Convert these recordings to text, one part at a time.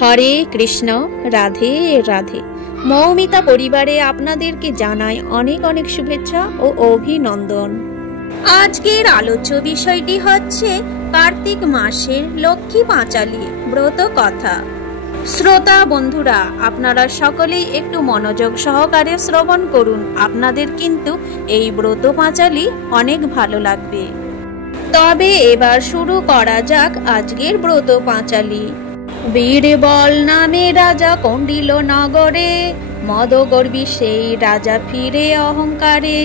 হরে কৃষ্ণ, রাধে রাধে। মৌমিতা পরিবারে আপনাদেরকে জানাই অনেক অনেক শুভেচ্ছা ও অভিনন্দন। আজকের আলোচ্য বিষয়টি হচ্ছে কার্তিক মাসের লক্ষ্মী পাঁচালী ব্রত কথা। শ্রোতা বন্ধুরা, আপনারা সকলেই একটু মনোযোগ সহকারে শ্রবণ করুন। আপনাদের কিন্তু এই ব্রত পাঁচালী অনেক ভালো লাগবে। তবে এবার শুরু করা যাক আজকের ব্রত পাঁচালী। বীরবল নামে রাজা কণ্ডিল নগরে, মদগর্বী সেই রাজা ফিরে অহংকারে।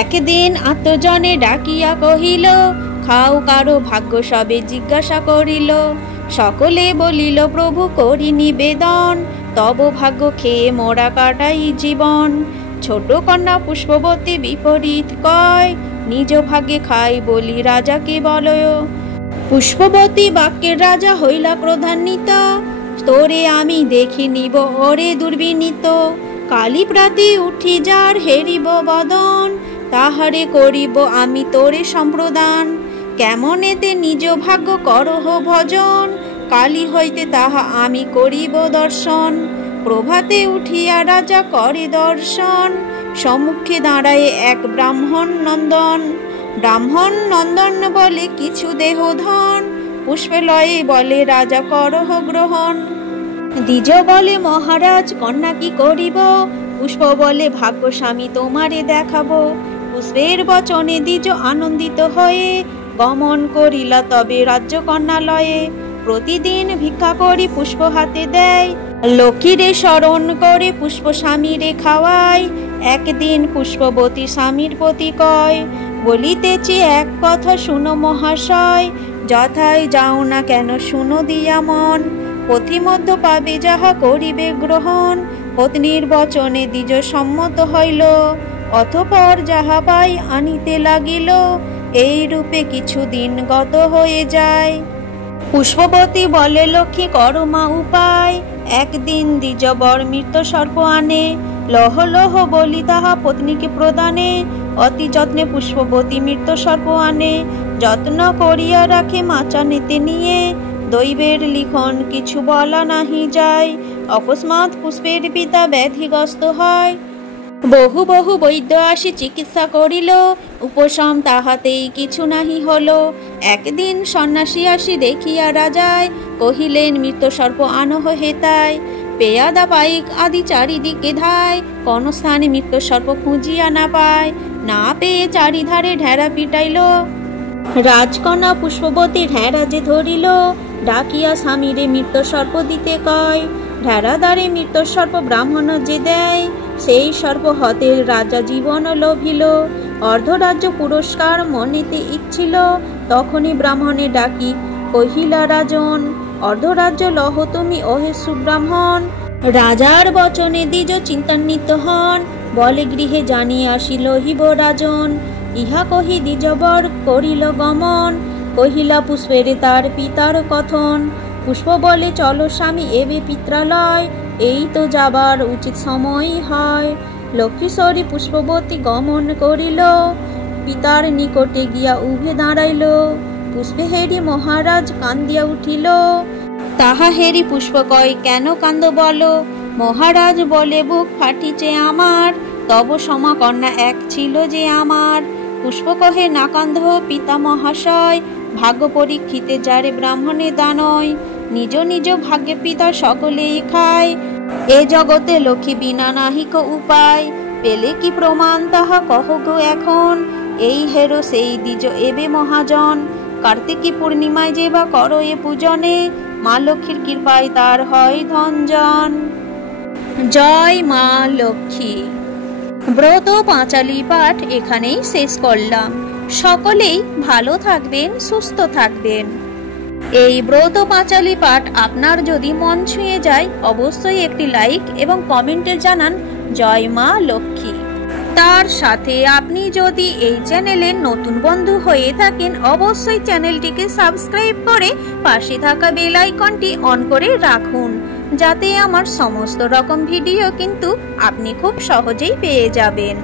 একদিন আত্মজনে ডাকিয়া কহিল, খাও কারো ভাগ্য সবে জিজ্ঞাসা করিল। সকলে বলিল, প্রভু করি নিবেদন, তব ভাগ্য খেয়ে মোরা কাটাই জীবন। ছোট কন্যা পুষ্পবতী বিপরীত কয়, নিজ ভাগ্যে খাই বলি রাজাকে বলয়। পুষ্পবতী বাক্যের রাজা হইলা ক্রোধান্বিত, তোরে আমি দেখি নিব ওরে দুর্বিনীত। কালী প্রাতে উঠি যার হেরিব বদন, তাহারে করিব আমি তোরে সম্প্রদান। কেমন এতে নিজ ভাগ্য করহ ভজন, কালী হইতে তাহা আমি করিব দর্শন। প্রভাতে উঠিয়া রাজা করে দর্শন, সম্মুখে দাঁড়ায় এক ব্রাহ্মণ নন্দন। ব্রাহ্মণ নন্দন বলে কিছু দেহ ধন, পুষ্পে লয়ে বলে রাজা করহ গ্রহণ। দ্বিজ বলে মহারাজ কন্যা কি করিব, পুষ্প বলে ভাগ্য স্বামী তোমারে দেখাবো। পুষ্পের বচনে দ্বিজ আনন্দিত হয়ে, গমন করিলা তবে রাজ্য কন্যালয়ে। প্রতিদিন ভিক্ষা করি পুষ্প হাতে দেয়, লক্ষ্মীরে স্মরণ করে পুষ্প স্বামীরে খাওয়ায়। একদিন পুষ্পবতী স্বামীর প্রতি কয়, বলিতেছি এক কথা শুনো মহাশয়, যথায় যাও না কেন শুনো দিয়া মন। পথিমধ্য পাবে যাহা করিবে গ্রহণ, পত্নীর বচনে দ্বিজ সম্মত হইল। অতঃপর যাহা পাই আনিতে লাগিল, এই রূপে কিছুদিন গত হয়ে যায়। পুষ্পবতী বলে, লক্ষ্মী করো মা উপায়। একদিন দ্বিজ বর মৃত সর্প আনে, লহ লহ বলি তাহা পত্নীকে প্রদানে। অতি যত্নে পুষ্পবতী মৃত সর্প আনে, যত্ন করিয়া রাখে মাচানেতে নিয়ে। দৈবের লিখন কিছু বলা নাহি যায়, অকস্মাৎ পুষ্পের পিতা ব্যাধিগ্রস্ত হয়। বহু বহু বৈদ্য আসি চিকিৎসা করিল, উপশম তাহাতেই কিছু নাহি হলো। একদিন সন্ন্যাসী আসি দেখিয়া রাজায়, কহিলেন মৃত সর্প আনহ হেতায়। পেয়াদা পাইক আদি চারিদিকে ধায়, কোন স্থানে মৃত সর্প খুঁজিয়া না পায়। না পেয়ে চারিধারে ঢেরা পিটাইল, রাজকন্যা পুষ্পবতী ঢেরা যে ধরিল। ডাকিয়া স্বামীরে মৃত সর্প দিতে কয়, ঢেরা দ্বারে মৃত সর্প ব্রাহ্মণ যে দেয়। সেই সর্প হতে রাজা জীবন লোভিল, অর্ধরাজ্য পুরস্কার মনেতে ইচ্ছিল। তখনই ব্রাহ্মণে ডাকি কহিলা রাজন, অর্ধরাজ্য লহ তুমি ওহে সুব্রাহ্মণ। রাজার বচনে দ্বিজ চিন্তান্বিত হন, বলে গৃহে জানিয়া আসি লহিব রাজন। ইহা কহি দ্বিজবর করিল গমন, কহিলা পুষ্পেরে তার পিতার কথন। পুষ্প বলে, চলো স্বামী এবে পিত্রালয়, এই তো যাবার উচিত সময় হয়। লক্ষ্মীশ্বরী পুষ্পবতী গমন করিল, পিতার নিকটে গিয়া উভে দাঁড়াইল। পুষ্পে হেরি মহারাজ কান্দিয়া উঠিল, তাহা হেরি পুষ্প কয় কেন কান্দ বলো। মহারাজ বলে, বুক ফাটিছে আমার, তব সমা কন্যা এক ছিল যে আমার। পুষ্প কহে, না কান্দ পিতা মহাশয়, ভাগ্য পরীক্ষিতে যারে ব্রাহ্মণে দানয়। নিজ নিজ ভাগ্যে পিতা সকলেই খায়, এ জগতে লক্ষ্মী বিনা নাহিক উপায়। পেলে কি প্রমাণ তাহা কহ গো এখন, এই হেরো সেই দ্বিজ এবে মহাজন। কার্তিকী পূর্ণিমায় যে বা করো এ পূজনে, মা লক্ষ্মীর কৃপায় তার হয় ধনজন। জয় মা লক্ষ্মী। ব্রত পাঁচালী পাঠ এখানেই শেষ করলাম। সকলেই ভালো থাকবেন, সুস্থ থাকবেন। এই ব্রত পাঁচালী পাঠ আপনার যদি মন ছুঁয়ে যায়, অবশ্যই একটি লাইক এবং কমেন্টে জানান জয় মা লক্ষ্মী। তার সাথে আপনি যদি এই চ্যানেলের নতুন বন্ধু হয়ে থাকেন, অবশ্যই চ্যানেলটিকে সাবস্ক্রাইব করে পাশে থাকা বেল আইকনটি অন করে রাখুন, যাতে আমার সমস্ত রকম ভিডিও কিন্তু আপনি খুব সহজেই পেয়ে যাবেন।